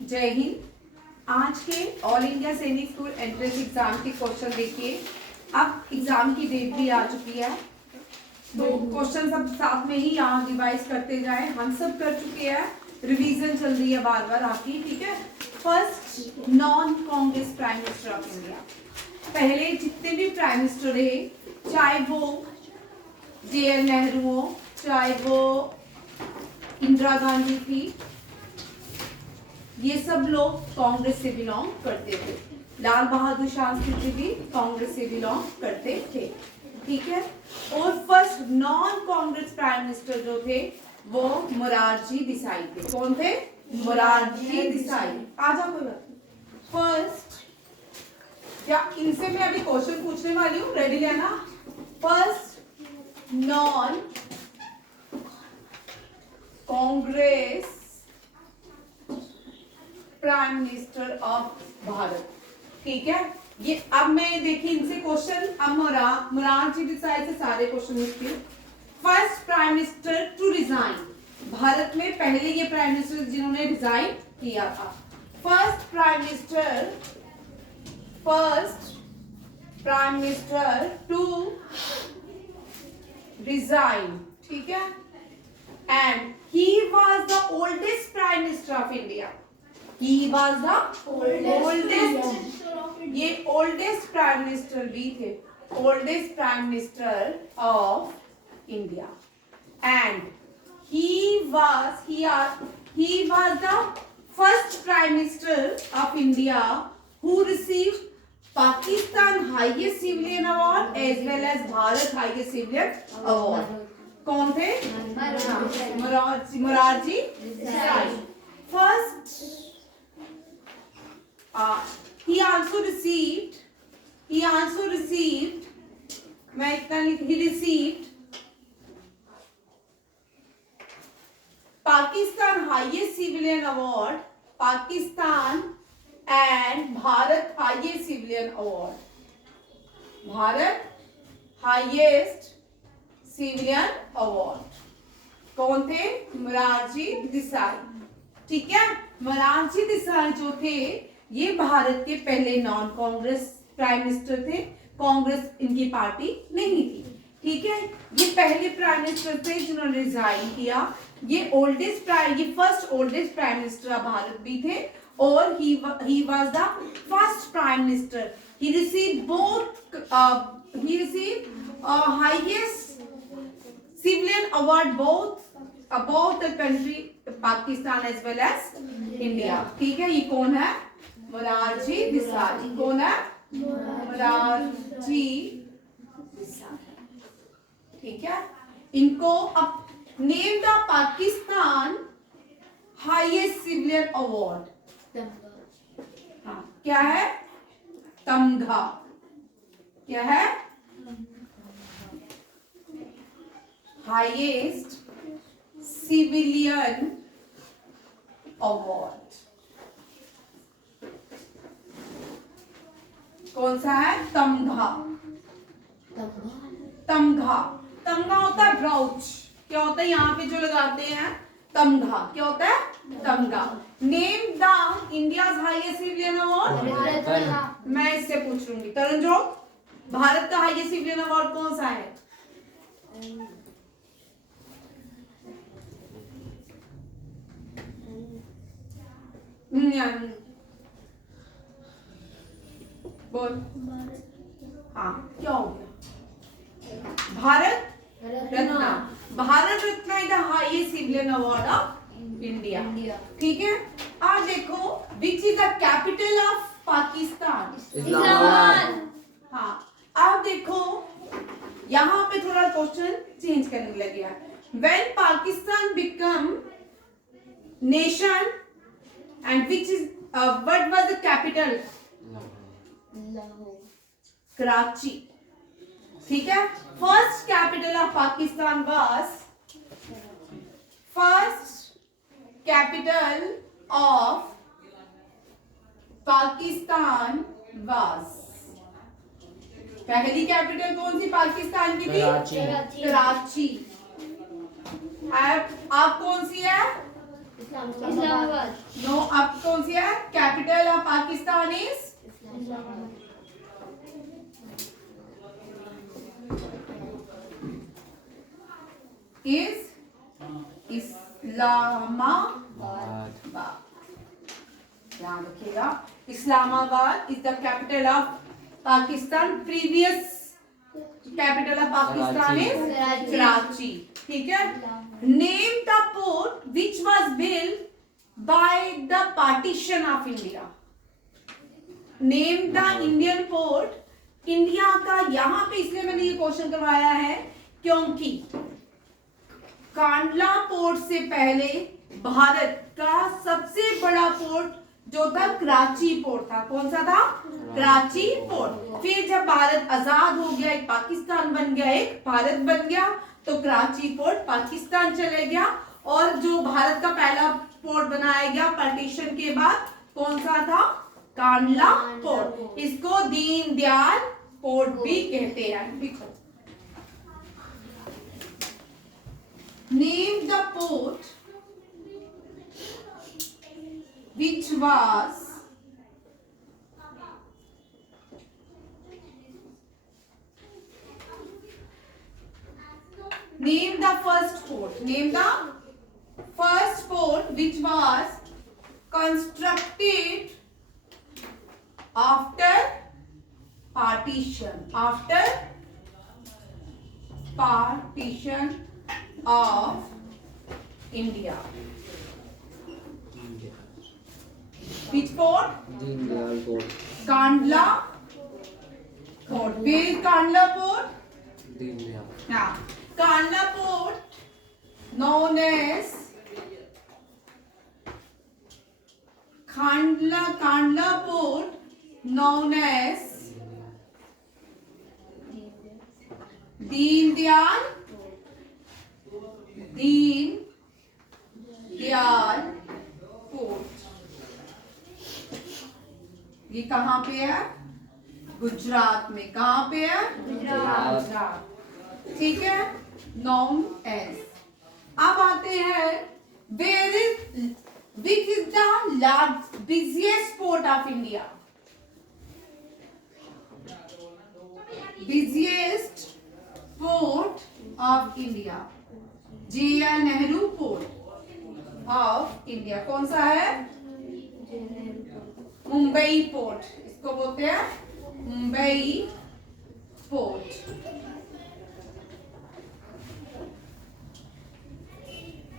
जय हिंद। आज के ऑल इंडिया सैनिक स्कूल एंट्रेंस एग्जाम के क्वेश्चन देखिए। अब एग्जाम की डेट भी आ चुकी है, तो क्वेश्चन सब साथ में ही यहाँ रिवाइज करते जाए। हम सब कर चुके हैं, रिवीजन चल रही है बार बार आपकी, ठीक है। First, non Congress prime minister of India. पहले जितने भी प्राइम मिनिस्टर रहे, चाहे वो जे.एन. नेहरू हो, चाहे वो इंदिरा गांधी थी, ये सब लोग कांग्रेस से बिलोंग करते थे। लाल बहादुर शास्त्री जी भी कांग्रेस से बिलोंग करते थे, ठीक है। और first non Congress prime minister जो थे वो मोरारजी देसाई थे। कौन थे? मोरारजी देसाई। आजा कोई बात नहीं। फर्स्ट, क्या इनसे मैं अभी क्वेश्चन पूछने वाली हूँ, रेडी रहना। First non Congress prime minister of Bharat, ठीक है। ये अब मैं देखिए इनसे क्वेश्चन, अब मोरारजी देसाई से सारे क्वेश्चन लिखती हूँ। First prime minister to resign, Bharat में पहले ये प्राइम मिनिस्टर जिन्होंने रिजाइन किया था। First prime minister to resign, ठीक है। And he was the oldest prime minister of India. He was the oldest, ये oldest prime minister भी थे, oldest prime minister of India, and he was the first prime minister of India who received Pakistan highest civilian award as well as Bharat highest civilian award. कौन थे? Morarji Desai. First he also received he received Pakistan highest civilian award, Pakistan and Bharat highest civilian award, Bharat highest civilian award। कौन थे? मोरारजी देसाई, ठीक है। मोरारजी देसाई जो थे ये भारत के पहले नॉन कांग्रेस प्राइम मिनिस्टर थे, कांग्रेस इनकी पार्टी नहीं थी, ठीक है। ये पहले प्राइम मिनिस्टर थे जिन्होंने रिजाइन किया। ये first oldest prime minister of Bharat भी थे, और he was the first prime minister. He received highest civilian award both the country Pakistan as well as India, ठीक है। ये कौन है? मोरारजी देसाई। कौन है? मोरारजी देसाई, ठीक है। इनको अब name the Pakistan highest civilian award. हाँ, क्या है? तमघा। क्या है? हाईएस्ट सिविलियन अवार्ड कौन सा है? तमघा। तमघा होता है ब्राउच। क्या होता है? यहाँ पे जो लगाते हैं तमघा, क्या होता है? तमघा। Name the India's highest civilian award. मैं इससे पूछ लूंगी, तरनजोत, भारत का हाईएस्ट सिविलियन अवार्ड कौन सा है? बोल। हाँ, क्या हो गया? Bharat Ratna. Bharat Ratna is the highest civilian award of India, ठीक है। अब देखो, which is the capital of Pakistan? Islamabad. हाँ, अब देखो यहाँ पे थोड़ा क्वेश्चन चेंज करने लगे हैं। When Pakistan become nation and which is what was the capital? Karachi, ठीक है। First capital of Pakistan was पहली कैपिटल कौन सी पाकिस्तान की थी? कराची। अब कौन सी है? इस्लामाबाद। नो, अब कौन सी है? Capital of Pakistan is Islamabad. ध्यान रखिएगा, Islamabad is the capital of Pakistan. Previous capital of Pakistan is Karachi. ठीक है। Name the port which was built by the partition of India. Name the Indian port. India का यहां पे इसलिए मैंने ये क्वेश्चन करवाया है क्योंकि कांडला पोर्ट से पहले भारत का सबसे बड़ा पोर्ट जो था कराची पोर्ट था। कौन सा था? कराची पोर्ट। फिर जब भारत आजाद हो गया, एक पाकिस्तान बन गया, एक भारत बन गया, तो कराची पोर्ट पाकिस्तान चले गया। और जो भारत का पहला पोर्ट बनाया गया पार्टीशन के बाद, कौन सा था? कांडला पोर्ट। इसको दीनदयाल पोर्ट भी कहते हैं। देखो, name the port which was name the first port. Name the first port which was constructed after partition. After partition of India. Which port? Deendayal port. Kandla port. Where is Kandla port? Deendayal. Yeah. Kandla port known as Kandla port known as Deendayal port. ये कहाँ पे है? गुजरात में। कहाँ पे है? गुजरात। ठीक है। Known as. अब आते हैं, where is which is the large busiest port of India? Busiest port of India, JR Nehru port of India. कौन सा है? मुंबई पोर्ट। इसको बोलते हैं Mumbai port.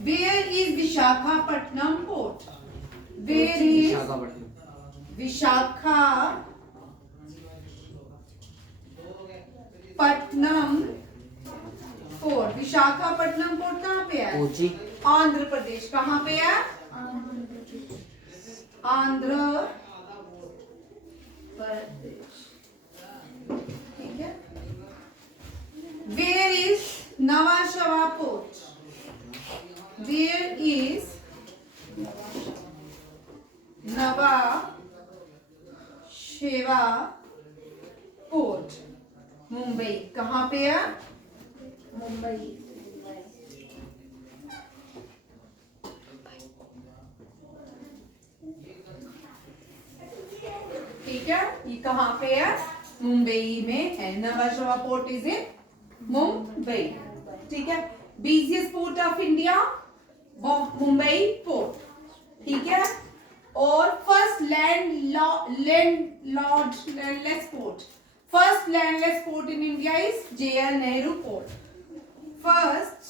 Where is Visakhapatnam port? Where is Visakhapatnam port. Visakhapatnam port कहाँ पे है? कोची। आंध्र प्रदेश। कहाँ पे है? आंध्र प्रदेश। ठीक है। वेयर इज नवा शवा पोर्ट? वेयर इज नवा शेवा पोर्ट? मुंबई। कहाँ पे है? मुंबई। ठीक है। ये कहाँ पे है? मुंबई में है। Nhava Sheva port is in Mumbai. ठीक है। Busiest port of India Mumbai port. ठीक है। और first landless port. First landless port in India is JR Nehru port. First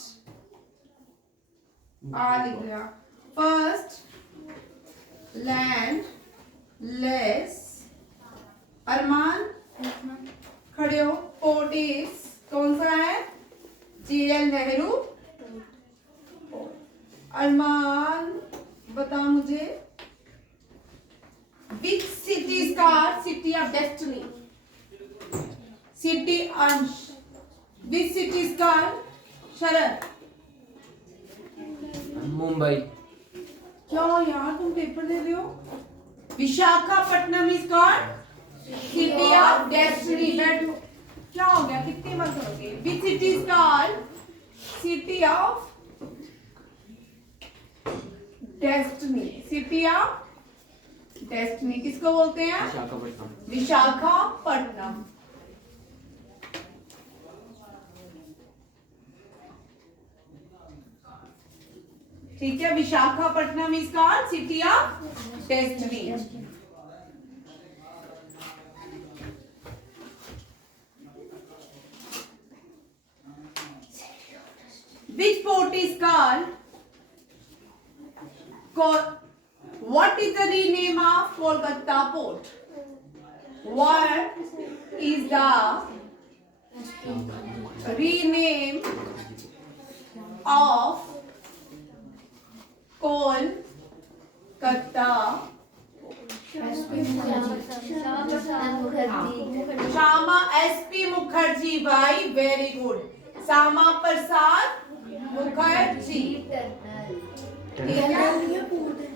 landless, Armaan खड़े हो, पोर्ट इज कौन सा है? JR नेहरू। अरमान बता मुझे, which city is called city of destiny? City Ansh. Which city is called? Sharad. Mumbai. क्या यार तुम पेपर दे रहे हो? Visakhapatnam is called city of destiny. बैठो, क्या हो गया? कितनी बार करोगे? Which city is called city of destiny, city of destiny किसको बोलते हैं? विशाखापट्टनम। विशाखापट्टनम। ठीक है, Visakhapatnam is called city of destiny. Which port is called? What is the rename of Kolkata port? What is the rename of Kolkata? Shama S.P. Mukherjee, भाई very good. Shyama Prasad Mukherjee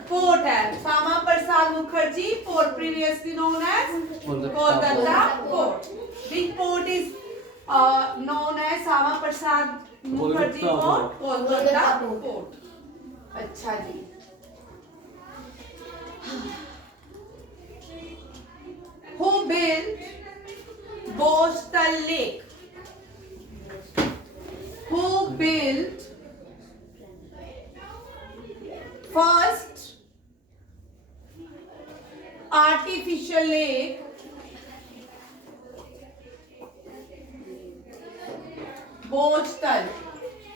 port है। Shyama Prasad Mukherjee port previously known as Kolkata port. Which port is known as Shyama Prasad Mukherjee port? Kolkata port. अच्छा जी। Who built Boston Lake? Who built first artificial lake Boston?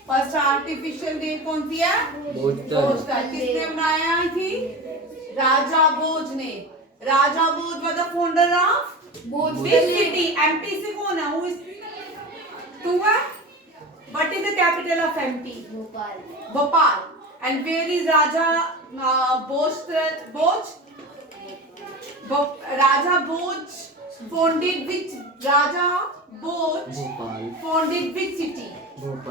First artificial lake कौन सी है? Boston. किसने बनाया थी? राजा भोज ने। Raja Bhoj was the founder of Boston city. MP से कौन है? हु इज तू है? What is the capital of MP? Bhopal. Bhopal. And where is Raja Bhoj? Raja Bhoj founded which? Raja Bhoj founded which city?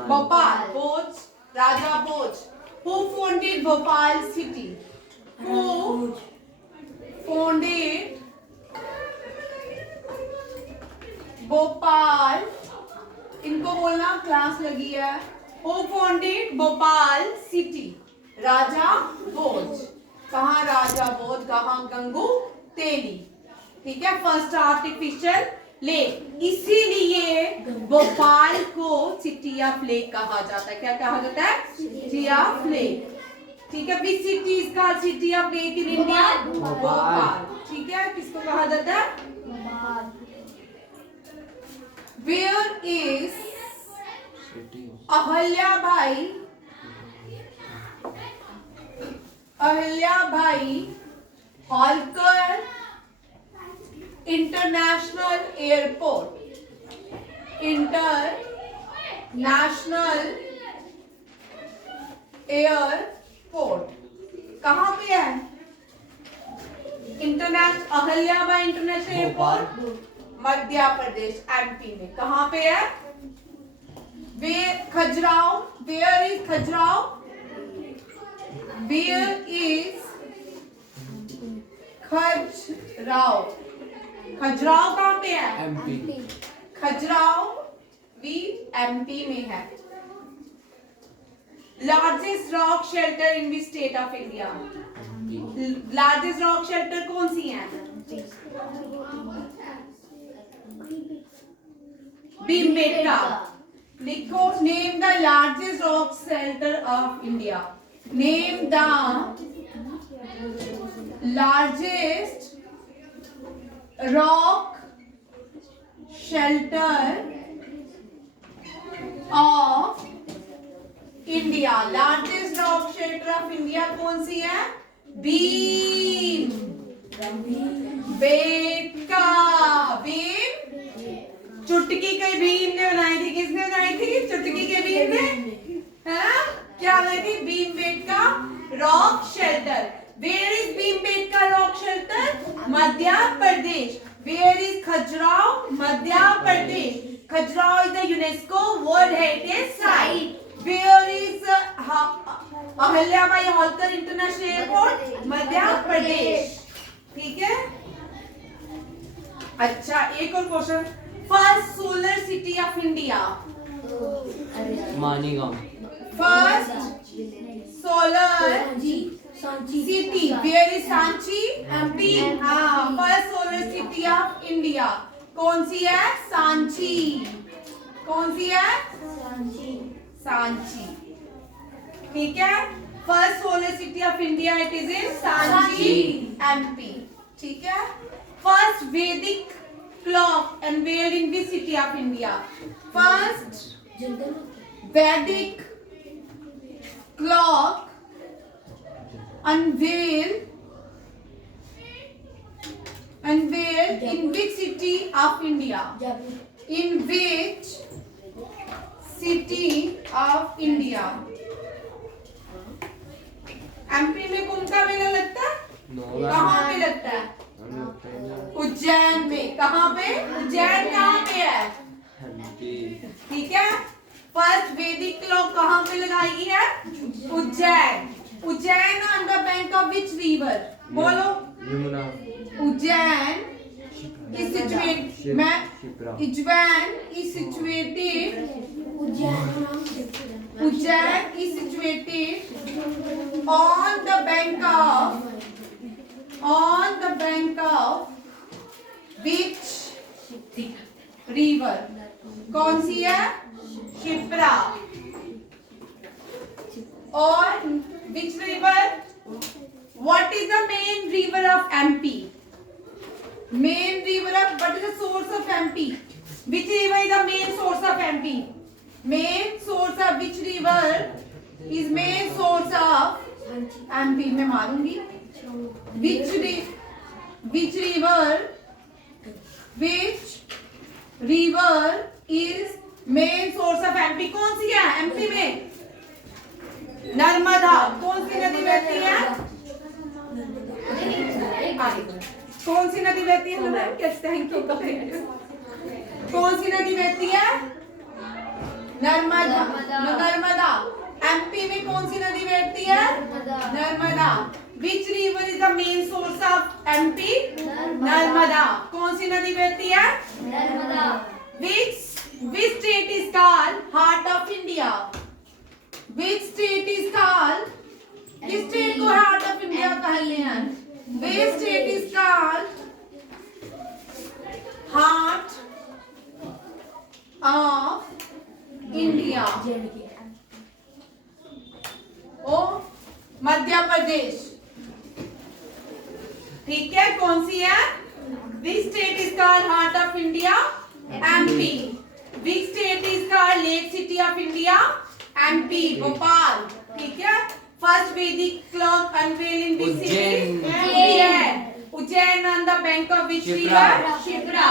Bhopal. Bhoj. Raja Bhoj. Who founded Bhopal city? Who founded Bhopal? इनको बोलना class लगी है। Who founded Bhopal city? Raja Bhoj. कहाँ राजा भोज, कहाँ गंगू तेली। ठीक है, first artificial lake. इसीलिए भोपाल को सिटी ऑफ लेक कहा जाता है। क्या कहा जाता है? City of lake. ठीक है, विच city is called city of lake in India? Bhopal. ठीक है, किसको कहा जाता है? Where is Ahalyabai Holkar International Airport? International Airport कहाँ पे है? अहल्याबाई इंटरनेशनल एयरपोर्ट मध्य प्रदेश एमपी में। कहाँ पे है? Khajuraho. Where is Khajuraho? Where is Khajuraho? Khajuraho कहाँ पे है? एमपी। खजुराहो भी एमपी में है। Largest rock shelter in which state of India? Largest rock shelter कौन सी है? भीमबेटका। लिखो, name the largest rock shelter of India. Name the largest rock shelter of India. Largest rock shelter of India कौन सी है? भीम बेटका। भीम चुटकी के भीम ने बनाई थी। किसने बनाई थी? चुटकी के भीम ने, है ना? क्या बनाई थी? Bhimbetka rock shelter. Where is Bhimbetka rock shelter? Madhya Pradesh. Where is Khajuraho? Madhya Pradesh. Khajuraho is the UNESCO world heritage site. Where is Ahilyabai Holkar international airport? Madhya Pradesh. ठीक है, अच्छा एक और question. First solar city of India? Manigaon. First solar City. Where is Sanchi? MP. हाँ, first solar city of India. कौन सी है? सांची. कौन सी है? सांची. ठीक है? First solar city of India, it is in Sanchi, MP. ठीक है? First Vedic clock unveiled in which city of India? First Vedic clock unveiled in which city of India? In which city of India? MP में कौन सा मेला लगता है? कहाँ पे लगता है? उज्जैन में. कहाँ पे? उज्जैन कहाँ पे है? ठीक है. फर्स्ट वैदिक क्लॉक कहाँ पे लगाई है? Ujjain. Ujjain on the bank of which river? बोलो. Yamuna. Ujjain is situated. Ujjain is situated. Ujjain is situated on the bank of which river? कौन सी है? शिप्रा. और which river? What is the main river of MP? Main river of what is the source of MP? Which river is the main source of MP? Main source of which river is main source of MP? मैं मारूंगी. Which river is main source of MP? कौन सी है MP में? नर्मदा. कौन सी नदी बहती है? कौन सी नदी बहती है? Thank you. कौन सी नदी बहती है? नर्मदा. नर्मदा. एमपी में कौन सी नदी बहती है? Narmada. Which river is the main source of MP? Narmada. कौन सी नदी बहती है? Narmada. Which state is called heart of India? Which state is called, किस स्टेट को हार्ट ऑफ इंडिया कहते हैं? Which state is called heart of India? ओ मध्य प्रदेश. ठीक है. कौन सी है? Which state is called heart of India? MP. Which state is called lake city of India? MP. Bhopal. ठीक है. First Vedic clock unveil in which city? Ujjain. Ujjain on the bank of which river? Shipra.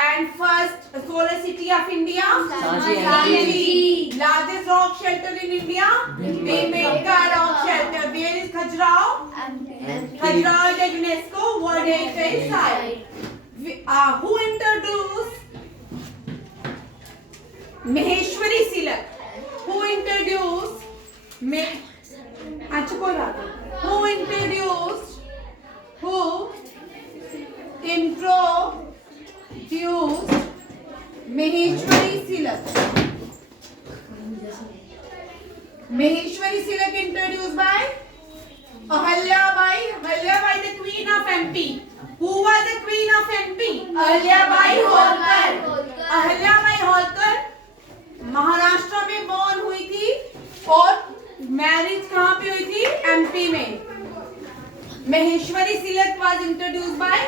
And first solar city of India? Sanchi. Largest rock shelter in India? Bhimbetka rock shelter. Where is Khajuraho? Khajuraho is a UNESCO World Heritage Site. Who introduced Maheshwari Silak? Who introduced Maheshwari Silak? Maheshwari Silak introduced by Ahalya Bai. Ahalya Bai, the queen of MP. Who was the queen of MP? Ahalya Bai Holkar. Ahalya Bai Holkar Maharashtra में born हुई थी और marriage कहाँ पे हुई थी? MP में. Maheshwari silk was introduced by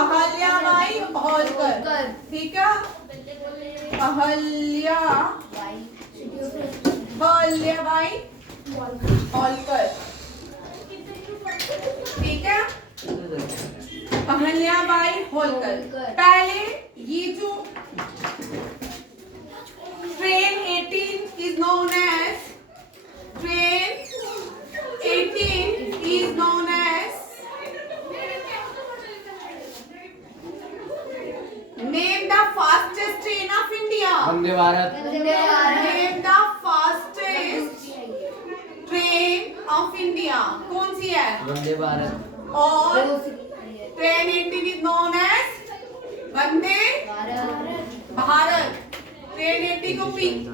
Ahilyabai Holkar. ठीक है. अहल्याबाई होलकर. ठीक है. अहल्याबाई होलकर. पहले ये जो train 18 is known as name the fastest train of India. Vande Bharat. Name the fastest train of India. कौन सी है? वंदे भारत. और train 18 is known as Vande Bharat. Train 80 को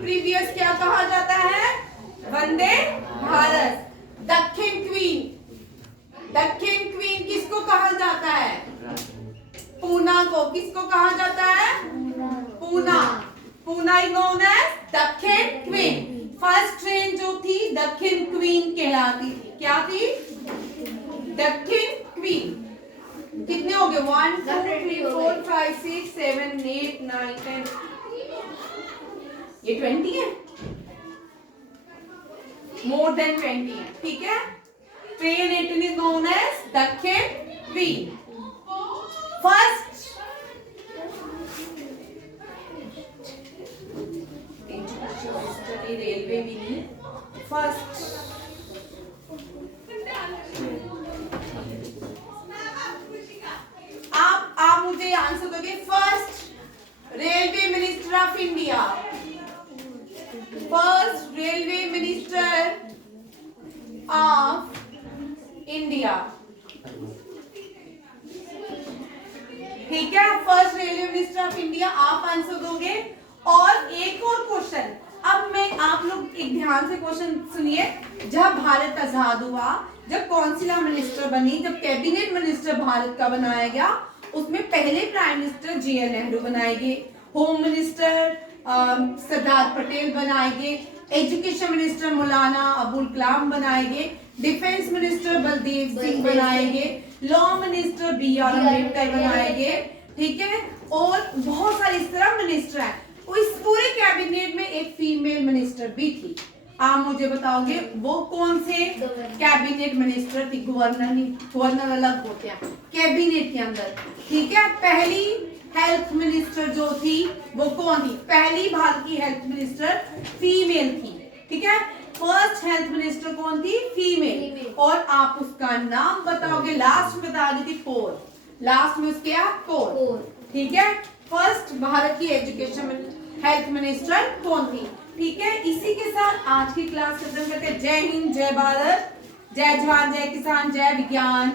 प्रीवियस क्या कहा जाता है? वंदे भारत. दक्षिण क्वीन, दक्षिण क्वीन किसको कहा जाता है? पूना को। किसको कहा जाता है? Poona. Poona is known as Dakshin queen. First train जो थी दक्षिण क्वीन कहलाती थी। क्या थी? दक्षिण क्वीन। कितने हो गए? 1 2 3 4 5 6 7 8 9 10। ये 20 है, मोर देन 20 है। ठीक है। Train 18 is known as Dakshin queen. First railway mini first आप मुझे आंसर दोगे। First railway minister of India, first railway minister of India. ठीक है, first railway minister of India आप आंसर दोगे। और एक और क्वेश्चन, अब मैं आप लोग एक ध्यान से क्वेश्चन सुनिए। जब भारत आजाद हुआ, जब कौंसिलर मिनिस्टर बनी, जब कैबिनेट मिनिस्टर भारत का बनाया गया, उसमें पहले प्राइम मिनिस्टर जे.एन. नेहरू बनाए गए, होम मिनिस्टर सरदार पटेल बनाए गए, एजुकेशन मिनिस्टर मौलाना अबुल कलाम बनाए गए, डिफेंस मिनिस्टर बलदेव सिंह बनाए गए, लॉ मिनिस्टर बी.आर. अम्बेडकर बनाए गए। ठीक है, और बहुत सारे इस तरह मिनिस्टर हैं। इस पूरे कैबिनेट में एक फीमेल मिनिस्टर भी थी। आप मुझे बताओगे वो कौन से कैबिनेट मिनिस्टर थी? गवर्नर नहीं, गवर्नर अलग होते हैं कैबिनेट के अंदर। ठीक है, पहली हेल्थ मिनिस्टर जो थी वो कौन थी? पहली भारत की हेल्थ मिनिस्टर फीमेल थी। ठीक है, फर्स्ट हेल्थ मिनिस्टर कौन थी? फीमेल। और आप उसका नाम बताओगे। लास्ट में बता दी थी फोर, लास्ट में उसके आप फोर। ठीक है, फर्स्ट भारत की एजुकेशन हेल्थ मिनिस्टर कौन थी? ठीक है, इसी के साथ आज की क्लास खत्म करते हैं। जय हिंद, जय भारत, जय जवान, जय किसान, जय विज्ञान।